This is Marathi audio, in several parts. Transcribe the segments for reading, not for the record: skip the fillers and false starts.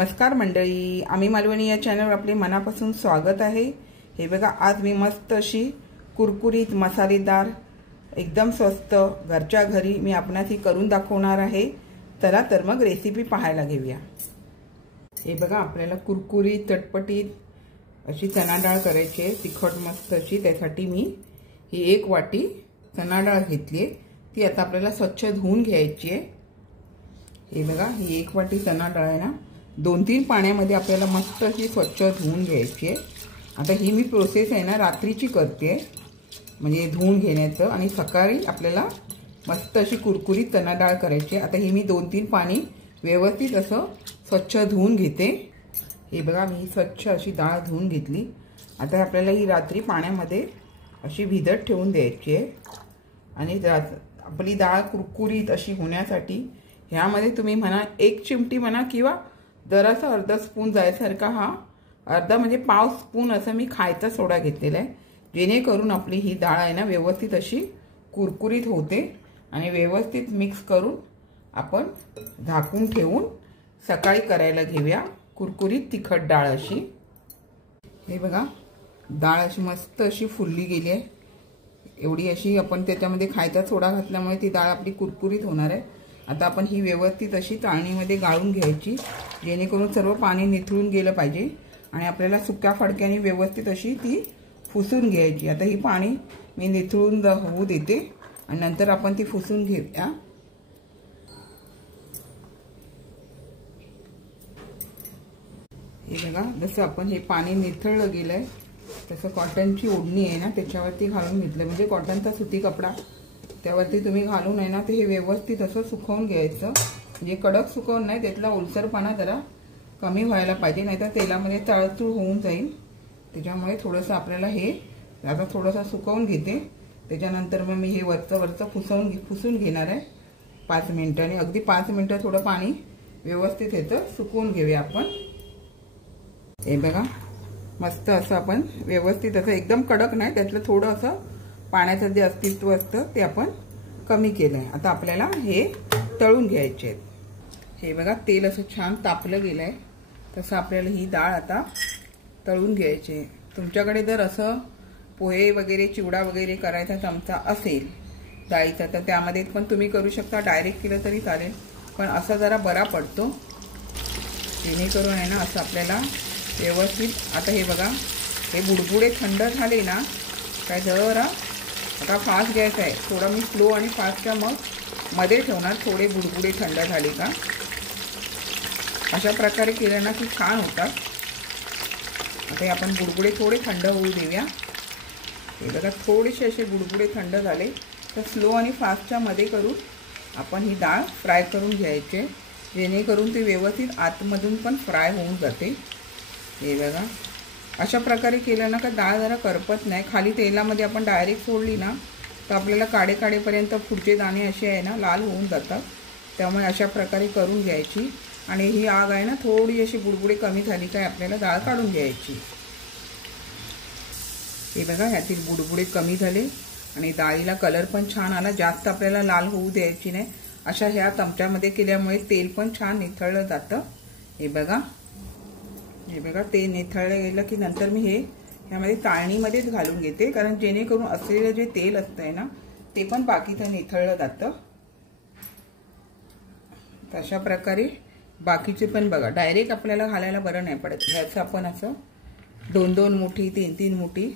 नमस्कार मंडळी, आम्ही मालवणी या चॅनलवर आपले मनापासून स्वागत आहे। हे बघा, आज मी मस्त अशी कुरकुरीत मसालेदार एकदम स्वस्त घरच्या घरी मी आपणास ही करून दाखवणार आहे। चला तर मग रेसिपी पाहायला घेऊया। हे बघा, आपल्याला कुरकुरीत चटपटीत अशी चणा डाळ करायची आहे, तिखट मस्त अशी। त्यासाठी मी ही 1 वाटी चणा डाळ घेतली आहे, ती आता आपल्याला स्वच्छ धुवून घ्यायची आहे। हे बघा, ही 1 वाटी चणा डाळ आहे ना, 2-3 पाण्यामध्ये आपल्याला मस्त अशी स्वच्छ धुवून घ्यायची आहे। आता ही मी प्रोसेस आहे ना रात्रीची करते, म्हणजे धुवून घेण्याचं, आणि सकाळी आपल्याला मस्त अशी कुरकुरीत चणा डाळ करायची आहे। आता ही मी 2-3 पाणी व्यवस्थित असं स्वच्छ धुवून घेते। हे बघा, मी स्वच्छ अशी डाळ धुवून घेतली। आता आपल्याला ही रात्री पाण्यामध्ये अशी भिजत ठेवून द्यायची आहे। आणि आपली डाळ कुरकुरीत अशी होण्यासाठी ह्यामध्ये तुम्ही म्हणा 1 चिमटी म्हणा किंवा जरासा अर्धा स्पून जायसारखा, हा अर्धा म्हणजे पाव स्पून असं मी खायचा सोडा घेतलेला आहे, जेणेकरून आपली ही डाळ आहे ना व्यवस्थित अशी कुरकुरीत होते। आणि व्यवस्थित मिक्स करून आपण झाकून ठेवून सकाळी करायला घेऊया कुरकुरीत तिखट डाळ अशी। हे बघा, डाळ अशी मस्त अशी फुलली गेली आहे, एवढी अशी आपण त्याच्यामध्ये खायचा सोडा घातल्यामुळे ती डाळ आपली कुरकुरीत होणार आहे। आता आपण ही व्यवस्थित अशी चाळणीमध्ये गाळून घ्यायची, जेणेकरून सर्व पाणी निथळून गेलं पाहिजे आणि आपल्याला सुक्या फडक्याने व्यवस्थित अशी ती पुसून घ्यायची। आता ही पाणी मी निथळून होऊ देते आणि नंतर आपण ती पुसून घेऊया। हे बघा, जसं आपण हे पाणी निथळलं गेलंय तसं कॉटनची ओढणी आहे ना त्याच्यावरती घालून घेतलं, म्हणजे कॉटनचा सुती कपडा त्यावरती तुम्ही घालून आहे ना ते हे व्यवस्थित असं सुकवून घ्यायचं। म्हणजे कडक सुकवून नाही, त्यातला ओलसरपणा जरा कमी व्हायला पाहिजे, नाहीतर तेलामध्ये तळतूळ होऊन जाईल। त्याच्यामुळे थोडंसं आपल्याला हे आता थोडंसं सुकवून घेते, त्याच्यानंतर मग मी हे वरचं पुसून घेणार आहे 5 मिनिटांनी। अगदी 5 मिनिटं थोडं पाणी व्यवस्थित येतं सुकवून घेऊया आपण। हे बघा, मस्त असं आपण व्यवस्थित असं एकदम कडक नाही, त्यातलं थोडं असं पाण्याचं जे अस्तित्व असतं ते आपण कमी केलंय। आता आपल्याला हे तळून घ्यायचे आहेत। हे बघा, तेल असं छान तापलं गेलंय, तसं आपल्याला ही डाळ आता तळून घ्यायची आहे। तुमच्याकडे जर असं पोहे वगैरे चिवडा वगैरे करायचा चमचा असेल डाळीचा, तर त्यामध्ये पण तुम्ही करू शकता, डायरेक्ट केलं तरी चालेल, पण असा जरा बरा पडतो, जेणेकरून आहे ना असं आपल्याला व्यवस्थित। आता हे बघा, हे बुडबुडे थंड झाले ना काय, जरा आता फास्ट गॅस आहे, थोडा मी स्लो आणि फास्टच्या मग मध्ये ठेवणार, थोडे बुडबुडे थंड झाले का अशा प्रकारे केलं ना की छान होतात। आता हे आपण बुडबुडे थोडे थंड होऊ देऊया। हे बघा, थोडेसे असे बुडबुडे थंड झाले तर स्लो आणि फास्टच्या मध्ये करून आपण ही डाळ फ्राय करून घ्यायचे, जेणेकरून ते व्यवस्थित आतमधून पण फ्राय होऊन जाते। हे बघा, अशा प्रकारे केलं ना का डाळ जरा करपत नाही। खाली तेलामध्ये आपण डायरेक्ट सोडली ना तर आपल्याला काढेपर्यंत पुढचे दाणे असे आहे ना लाल होऊन जातात, त्यामुळे अशा प्रकारे करून घ्यायची। आणि ही आग आहे ना थोडी अशी बुडबुडे कमी झाली काय आपल्याला डाळ काढून घ्यायची। हे बघा, ह्यातील बुडबुडे कमी झाले आणि डाळीला कलर पण छान आला, जास्त आपल्याला लाल होऊ द्यायची नाही। अशा ह्या चमच्यामध्ये केल्यामुळे तेल पण छान निथळलं जातं। हे बघा, ते निथळलं गेलं की नंतर मी हे ह्यामध्ये चाळणीमध्येच घालून घेते, कारण जेणेकरून असलेलं जे तेल असतंय ना ते पण बाकीचं निथळलं जातं। तशा प्रकारे बाकीचे पण बघा, डायरेक्ट आपल्याला घालायला बरं नाही पडत, ह्याचं आपण असं 2-2 मुठी 3-3 मुठी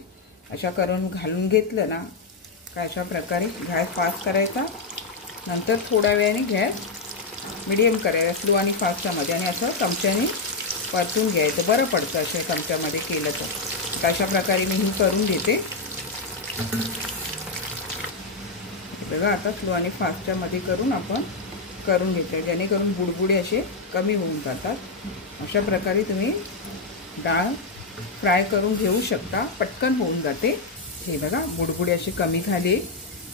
अशा करून घालून घेतलं ना का अशा प्रकारे गॅस फास्ट करायचा, नंतर थोड्या वेळाने गॅस मिडियम करायचा, स्लो आणि फास्टच्या मध्ये, आणि असं चमच्याने परतून घ्यायचं, बरं पडतं अशा चमच्यामध्ये केलं तर। अशा प्रकारे मी ही करून घेते। बघा, आता स्लो आणि फास्टच्या मध्ये करून आपण करून घेतो, जेणेकरून बुडबुडे असे कमी होऊन जातात। अशा प्रकारे तुम्ही डाळ फ्राय करून घेऊ शकता, पटकन होऊन जाते। हे बघा, बुडबुडे असे कमी झाले,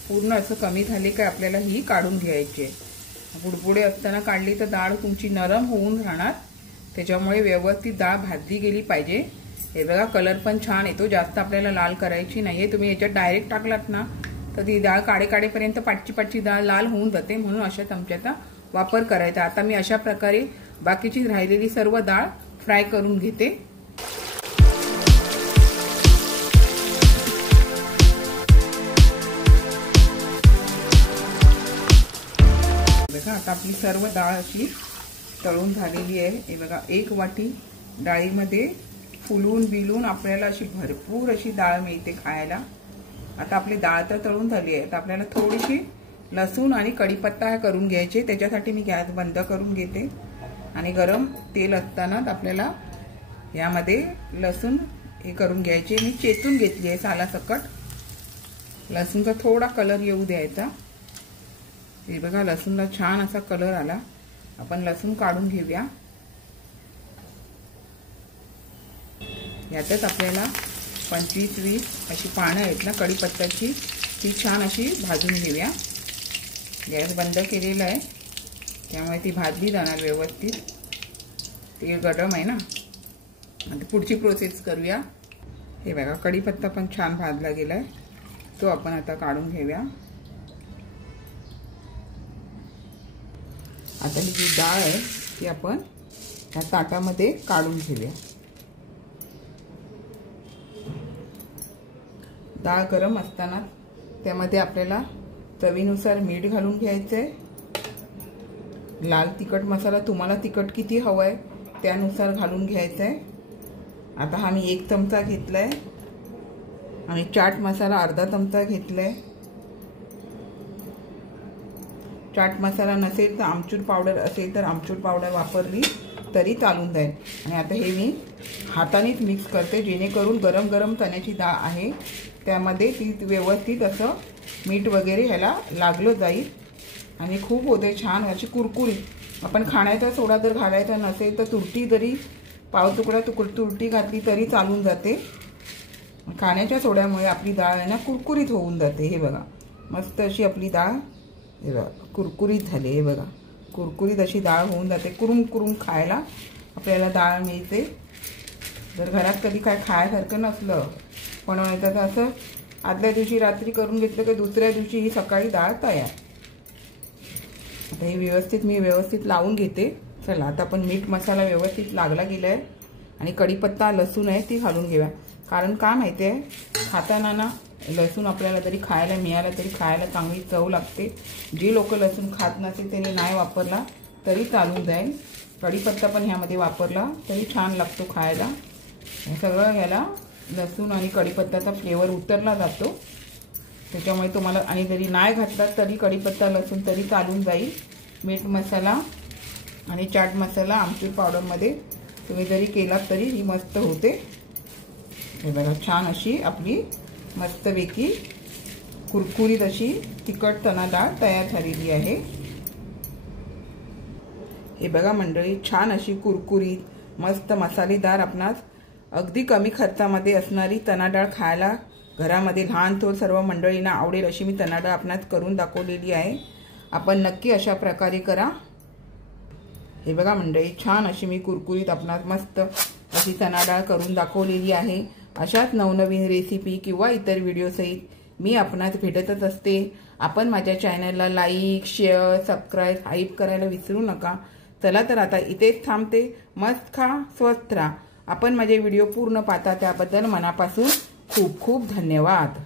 पूर्ण असं कमी झाले काय आपल्याला ही काढून घ्यायची आहे। बुडबुडे असताना काढली तर डाळ तुमची नरम होऊन राहणार, त्याच्यामुळे व्यवस्थित डाळ भाजली गेली पाहिजे। हे बघा, कलर पण छान येतो, जास्त आपल्याला लाल करायची नाहीये। तुम्ही याच्यात डायरेक्ट टाकलात ना तर ती डाळ काढेपर्यंत पाटची डाळ लाल होऊन जाते, म्हणून अशा चमच्याचा वापर करायचा। आता मी अशा प्रकारे बाकीची राहिलेली सर्व डाळ फ्राय करून घेते। बघा आता आपली सर्व डाळ अशी तळून झालेली आहे। हे बघा 1 वाटी डाळीमध्ये फुलून बिलून आपल्याला अशी भरपूर अशी डाळ मिळते खायला। आता आपली डाळ तर तळून झाली आहे। आता आपल्याला थोडीशी लसूण आणि कढीपत्ता करून घ्यायचे। त्याच्यासाठी मी गॅस बंद करून घेते आणि गरम तेल असतानाच आपल्याला यामध्ये लसूण हे करून घ्यायचे। मी चेचून घेतली आहे सालासकट। लसूणचा थोडा कलर येऊ द्यायचा। हे बघा लसूणला छान असा कलर आला। आपण लसूण काढून घेऊया। यातच आपल्याला 25-20 अशी पानं आहेत ना कढीपत्त्याची, ती छान अशी भाजून घेऊया। गॅस बंद केलेला आहे त्यामुळे ती भाजली जाणार व्यवस्थित। तेल गरम आहे ना। आता पुढची प्रोसेस करूया। हे बघा कढीपत्ता पण छान भाजला गेलाय, तो आपण आता काढून घेऊया। आता ही जी डाळ आहे ती आपण या ताटामध्ये काढून घेऊया। डाळ गरम असताना त्यामध्ये आपल्याला चवीनुसार मीठ घालून घ्यायचंय। लाल तिखट मसाला तुम्हाला तिखट किती हवंय त्यानुसार घालून घ्यायचंय। आता हा मी 1 चमचा घेतलाय आणि चाट मसाला अर्धा चमचा घेतलाय। चाट मसाला नसेल तर आमचूर पावडर असेल तर आमचूर पावडर वापरली तरी चालून जाईल। आणि आता हे मी हातानेच मिक्स करते जेणेकरून गरम गरम चण्याची डाळ आहे त्यामध्ये ती व्यवस्थित असं मीठ वगैरे ह्याला लागलं जाईल आणि खूप होते छान अशी कुरकुरीत। आपण खाण्याचा सोडा जर घालायचा नसेल तर तुरटी जरी पाव तुकडा तुरटी घातली तरी चालून जाते। खाण्याच्या सोड्यामुळे आपली डाळ आहे ना कुरकुरीत होऊन जाते। हे बघा मस्त अशी आपली डाळ हे बघा कुरकुरीत झाली। हे बघा कुरकुरीत अशी डाळ होऊन जाते। कुरुम कुरुम खायला आपल्याला डाळ मिळते। जर घरात कधी काय खायसारखं नसलं बनवायचं तर असं आदल्या दिवशी रात्री करून घेतलं की दुसऱ्या दिवशी ही सकाळी डाळ तयार। आता हे मी व्यवस्थित लावून घेते। चला आता आपण मीठ मसाला व्यवस्थित लागला गेलाय आणि कढीपत्ता लसूण आहे ती घालून घेऊया। कारण का माहिती आहे खाताना ना लसूण आपल्याला जरी खायला मिळाला तरी खायला चांगली चव लागते। जे लोक लसूण खात नसेल त्यांनी नाही वापरला तरी चालून जाईल। कढीपत्ता पण ह्यामध्ये वापरला तरी छान लागतो खायला। सगळं ह्याला लसूण आणि कढीपत्त्याचा फ्लेवर उतरला जातो त्याच्यामुळे तुम्हाला आणि जरी नाही घातला तरी कढीपत्ता लसूण तरी चालून जाईल। मीठ मसाला आणि चाट मसाला आमचूर पावडरमध्ये तुम्ही जरी केलात तरी ही मस्त होते। हे बघा छान अशी आपली मस्तपैकी कुरकुरीत अशी तिखट चणा डाळ तयार झालेली आहे। हे बघा मंडळी छान अशी कुरकुरीत मस्त मसालेदार आपणास अगदी कमी खर्चामध्ये असणारी चणा डाळ खायला घरामध्ये लहान थोर सर्व मंडळींना आवडेल अशी मी चणा डाळ आपणास करून दाखवलेली आहे। आपण नक्की अशा प्रकारे करा। हे बघा मंडळी छान अशी मी कुरकुरीत आपणास मस्त अशी चणा डाळ करून दाखवलेली आहे। अशाच नवनवीन रेसिपी किंवा इतर व्हिडिओ सहित मी आपणास भेटतच असते। आपण माझ्या चॅनलला लाईक शेअर सबस्क्राईब हाईप करायला विसरू नका। चला तर आता इथेच थांबते। मस्त खा स्वस्थ राहा। आपण माझे व्हिडिओ पूर्ण पाहता त्याबद्दल मनापासून खूप खूप धन्यवाद।